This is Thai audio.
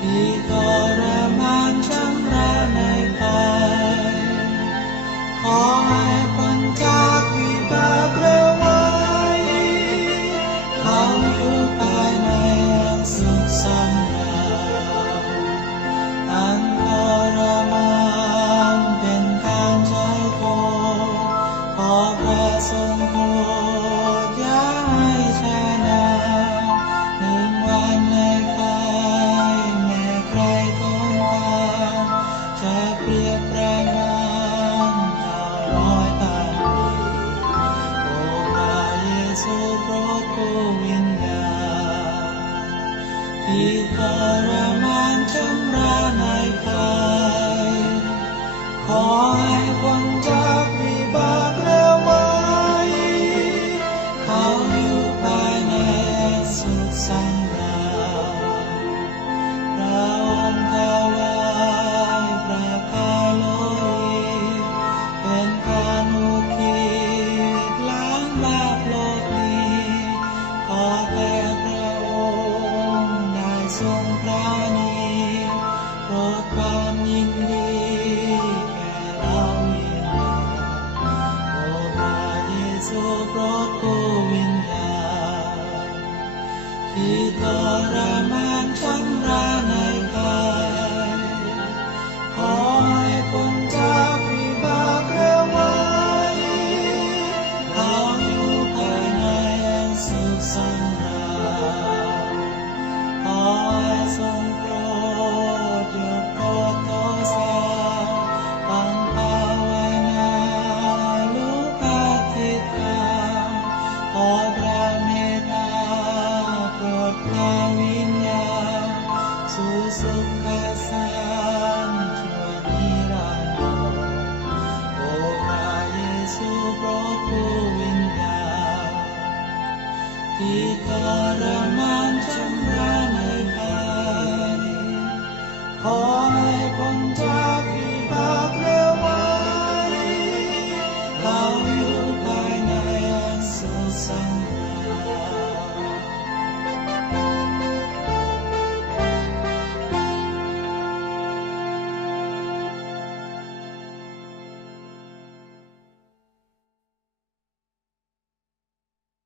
ที่ทรมานช้ำระในกาขอให้ปัญจากวิบากและวายเขาอยู่ภายในอสุขสำราญอันทรมานเป็นการใช้โทขอพระทรงโป ที่ทรมานชำระในกาขอให้พ้นจาก ทรงพราณีโปรดความยินดีแก่เราวิญญาโอพระเยซูโปรดกู้วิญญาที่ทรมานชำระใน 산주안이라며 오 나의 수로 보